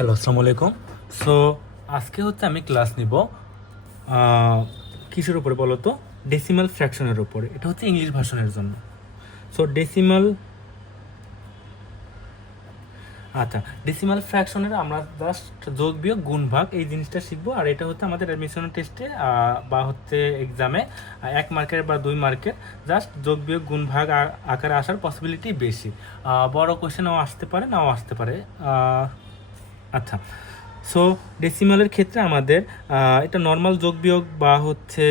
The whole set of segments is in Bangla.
হ্যালো, আসসালামু আলাইকুম। সো আজকে হচ্ছে আমি ক্লাস নিব কিসের উপরে বলো তো? ডেসিমাল ফ্র্যাকশনের উপরে। এটা হচ্ছে ইংলিশ ভার্সনের জন্য। সো ডেসিমাল ফ্র্যাকশনের আমরা জাস্ট যোগ বিয়োগ গুণ ভাগ এই জিনিসটা শিখবো। আর এটা হচ্ছে আমাদের অ্যাডমিশন টেস্টে বা হচ্ছে এক্সামে 1 মার্কের বা 2 মার্কের জাস্ট যোগ বিয়োগ গুণ ভাগ আকারে আসার পসিবিলিটি বেশি। বড় কোয়েশ্চেনও আসতে পারে, নাও আসতে পারে। আচ্ছা, সো ডেসিমালের ক্ষেত্রে আমাদের এটা নর্মাল যোগ বিয়োগ বা হচ্ছে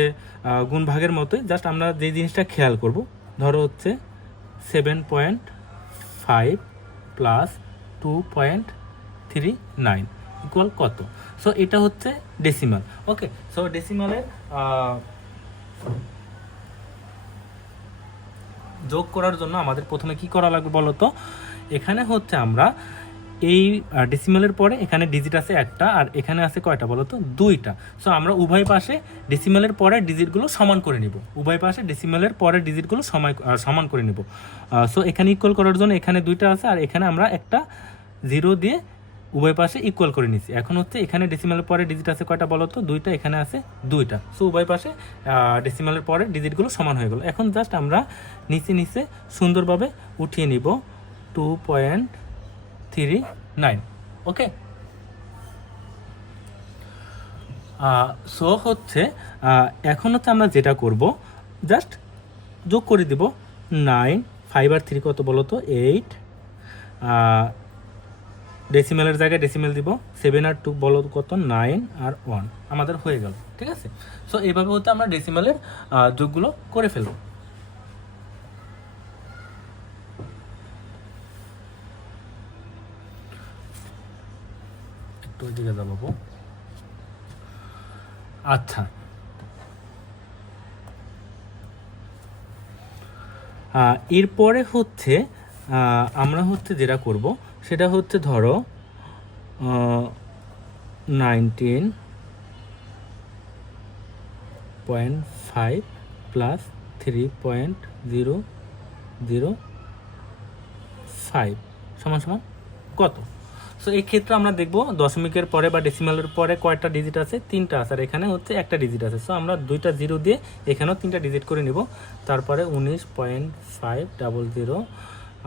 গুণ ভাগের মতোই। জাস্ট আমরা যে জিনিসটা খেয়াল করব, ধরো হচ্ছে 7.5 প্লাস 2.39 ইকুয়াল কত? সো এটা হচ্ছে ডেসিমাল। ওকে, সো ডেসিমালের যোগ করার জন্য আমাদের প্রথমে কি করা লাগবে বলো তো? এখানে হচ্ছে আমরা এই ডেসিমালের পরে এখানে ডিজিট আছে একটা, আর এখানে আছে কয়টা বলো তো? 2টা। সো আমরা উভয় পাশে ডেসিমালের পরে ডিজিটগুলো সমান করে নিব। উভয় পাশে ডেসিমালের পরে ডিজিটগুলো সমান করে নিব। সো এখানে ইকুয়াল করার জন্য এখানে 2টা আছে, আর এখানে আমরা একটা 0 দিয়ে উভয় পাশে ইকুয়াল করে নিচ্ছি। এখন হচ্ছে এখানে ডেসিমালের পরে ডিজিট আছে কয়টা বলো তো? 2টা। এখানে আছে 2টা। সো উভয় পাশে ডেসিমালের পরে ডিজিটগুলো সমান হয়ে গেল। এখন জাস্ট আমরা নিচে নিচে সুন্দরভাবে উঠিয়ে নিব 2.39। ওকে, সো হচ্ছে এখন হচ্ছে আমরা যেটা করব, জাস্ট যোগ করে দিব 9, 5 আর 3 কত বলো তো? 8। ডেসিমেলের জায়গায় ডেসিমেল দিব। 7 আর 2 বলো কত? 9 আর 1। আমাদের হয়ে গেল। ঠিক আছে, সো এইভাবে হচ্ছে আমরা ডেসিমেলের যোগগুলো করে ফেলব। একটু ওইদিকে যাবো। আচ্ছা, এরপরে হচ্ছে আমরা হচ্ছে যেটা করব সেটা হচ্ছে ধরো 19.5 প্লাস 3.005 সমান সমান কত? সো এই ক্ষেত্রে আমরা দেখব দশমিকের পরে বা ডেসিমালের পরে কয়টা ডিজিট আছে? 3টা আছে, আর এখানে হচ্ছে একটা ডিজিট আছে। সো আমরা 2টা 0 দিয়ে এখানেও 3টা ডিজিট করে নিব। তারপরে 19.500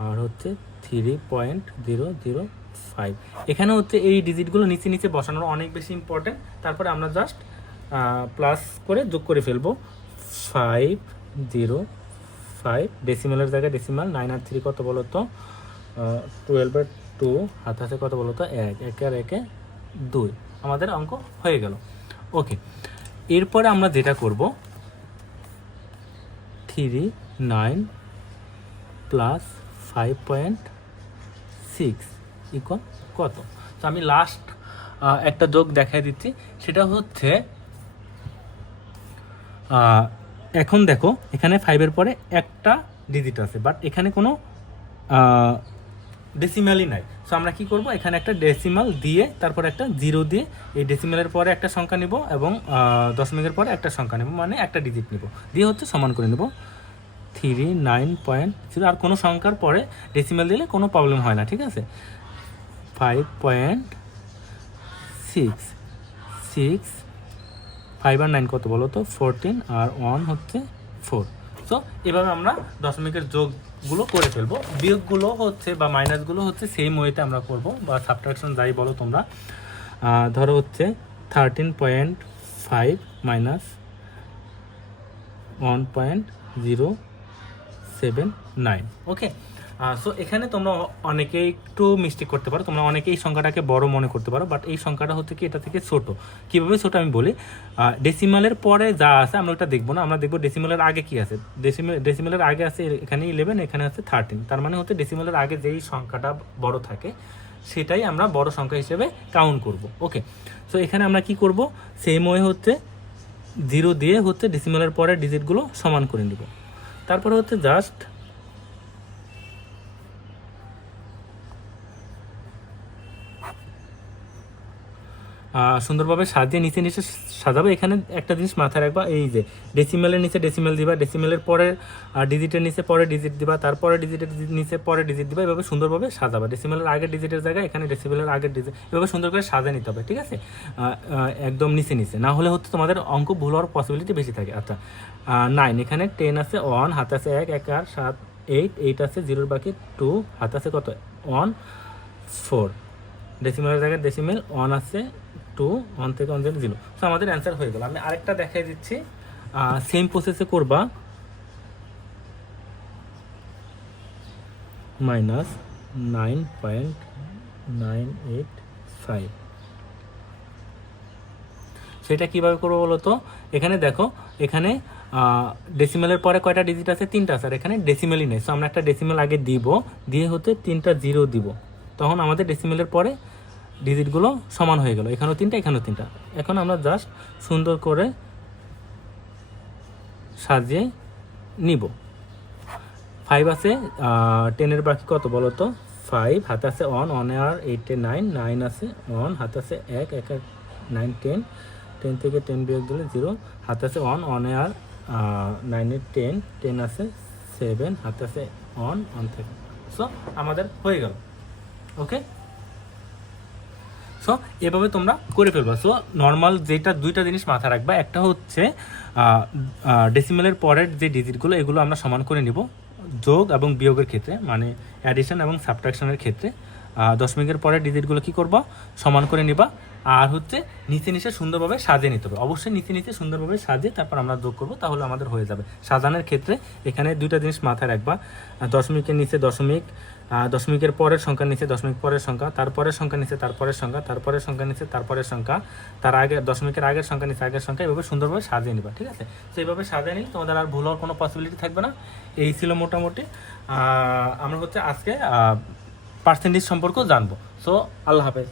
আর হচ্ছে 3.005। এখানে হচ্ছে এই ডিজিটগুলো নিচে নিচে বসানোর অনেক বেশি ইম্পর্টেন্ট। তারপরে আমরা জাস্ট প্লাস করে যোগ করে ফেলবো 505। ডেসিমালের জায়গায় ডেসিমাল। 9 আর 3 কত বলো তো? 12/2 হাতে হাতে কত বলো তো? 1। 1 আর 1 2। আমাদের অঙ্ক হয়ে গেল। ওকে, এরপরে আমরা যেটা করব 39 প্লাস 5.6 ইকুয়াল কত? তো আমি লাস্ট একটা যোগ দেখাই দিচ্ছি। সেটা হচ্ছে এখন দেখো এখানে 5-এর পরে একটা ডিজিট আছে, বাট এখানে কোনো ডেসিমালই নাই। সো আমরা কি করব? এখানে একটা ডেসিমাল দিয়ে তারপর একটা 0 দিয়ে এই ডেসিমালের পরে একটা সংখ্যা নিব এবং দশমিকের পরে একটা সংখ্যা নেব, মানে একটা ডিজিট নিব, দিয়ে হচ্ছে সমান করে নেব 39.0। আর কোনো সংখ্যার পরে ডেসিমাল দিলে কোনো প্রবলেম হয় না। ঠিক আছে, 5.6 5 আর 9 কত বলো তো? 14 আর 1 হচ্ছে 4। সো এভাবে আমরা দশমিকের যোগগুলো করে ফেলবো। বিয়োগগুলো হচ্ছে বা মাইনাসগুলো হচ্ছে সেম ওয়েতে আমরা করব, বা সাবট্রাকশন যাই বলো তোমরা। ধরো হচ্ছে 13.5 মাইনাস 1.079। ওকে, সো এখানে তোমরা অনেকেই একটু মিস্টেক করতে পারো। তোমরা অনেকেই সংখ্যাটাকে বড় মনে করতে পারো, বাট এই সংখ্যাটা হচ্ছে কি এটা থেকে ছোট। কীভাবে ছোট আমি বলি। ডেসিমালের পরে যা আছে আমরা ওটা দেখবো না, আমরা দেখবো ডেসিমালের আগে কি আছে। ডেসিমালের আগে আছে এখানে 11, এখানে আছে 13। তার মানে হচ্ছে ডেসিমালের আগে যেই সংখ্যাটা বড় থাকে সেটাই আমরা বড় সংখ্যা হিসেবে কাউন্ট করব। ওকে, সো এখানে আমরা কি করব? সেম ওয়ে হচ্ছে 0 দিয়ে হচ্ছে ডেসিমালের পরে ডিজিটগুলো সমান করে নিব। তারপরে হচ্ছে জাস্ট সুন্দরভাবে সাজিয়ে নিচে নিচে সাজাবে। এখানে একটা জিনিস মাথায় রাখবা, এই যে ডেসিমেলের নিচে ডেসিমেল দিবা, ডেসিমেলের পরে ডিজিটের নিচে পরে ডিজিট দিবা, তারপরে ডিজিটের নিচে পরে ডিজিট দিবা, এভাবে সুন্দরভাবে সাজাবা। ডেসিমেলের আগের ডিজিটের জায়গায় এখানে ডেসিমেলের আগের ডিজিট, এভাবে সুন্দর করে সাজিয়ে নিতে হবে, ঠিক আছে? একদম নিচে নিচে, না হলে হচ্ছে তোমাদের অঙ্ক ভুল হওয়ার পসিবিলিটি বেশি থাকে। আচ্ছা 9, এখানে 10 আছে 1, হাতে আছে 1, 1 আর 7 8, 8 আছে 0 বাকি 2, হাতে আছে কত 1 4, ডেসিমেলের জায়গায় ডেসিমেল 1 আছে 2, 1 থেকে 1 0 0। সো আমাদের অ্যান্সার হয়ে গেল। আমি আরেকটা দেখাই দিচ্ছি, সেম প্রসেসে করবা। -9.985, সেটা কীভাবে করবো বলো তো? এখানে দেখো, এখানে ডেসিমেলের পরে কয়টা ডিজিট আছে? 3টা আছে, আর এখানে ডেসিমেলই নেই। সো আমরা একটা ডেসিমেল আগে দিব, দিয়ে হতে 3টা 0 দিব, তখন আমাদের ডেসিমেলের পরে ডিজিটগুলো সমান হয়ে গেল, এখানেও 3টা এখানেও 3টা। এখন আমরা জাস্ট সুন্দর করে সাজিয়ে নিব। 5 আছে, 10-এর বাকি কত বলো তো? 5, হাতে আছে 1, 1 আর 8 এ 9, 9 আছে 1, হাতে আছে 1, 1 আর 9 10, 10 থেকে 10 বিয়োগ দিলে 0, হাতে আছে 1, 1 আর 9 এ 10, 10 আছে 7, হাতে আছে 1, 1 থেকে। সো আমাদের হয়ে গেল। ওকে, সো এভাবে তোমরা করে ফেলবা। সো নর্মাল যেটা দুইটা জিনিস মাথায় রাখবা, একটা হচ্ছে ডেসিমেলের পরের যে ডিজিটগুলো এগুলো আমরা সমান করে নিব যোগ এবং বিয়োগের ক্ষেত্রে, মানে অ্যাডিশন এবং সাবট্রাকশনের ক্ষেত্রে। দশমিকের পরের ডিজিটগুলো কী করবা? সমান করে নিবা। আর হচ্ছে নিচে নিচে সুন্দরভাবে সাজিয়ে নিতে হবে, অবশ্যই নিচে নিচে সুন্দরভাবে সাজিয়ে তারপর আমরা যোগ করবো, তাহলে আমাদের হয়ে যাবে। সাজানোর ক্ষেত্রে এখানে দুইটা জিনিস মাথায় রাখবা, দশমিকের নিচে দশমিক, দশমিকের পরের সংখ্যা নিচে দশমিক পরের সংখ্যা, তারপরের সংখ্যা নিচে তারপরের সংখ্যা, তারপরের সংখ্যা নিচে তারপরের সংখ্যা, তার আগে দশমিকের আগের সংখ্যা নিচে আগের সংখ্যা, এভাবে সুন্দরভাবে সাজিয়ে নিবা, ঠিক আছে? তো এইভাবে সাজিয়ে নিলে তোমাদের আর ভুল হওয়ার কোনো পসিবিলিটি থাকবে না। এই ছিল মোটামুটি আমরা হচ্ছে আজকে পার্সেন্টেজ সম্পর্কেও জানবো। সো আল্লাহ হাফেজ।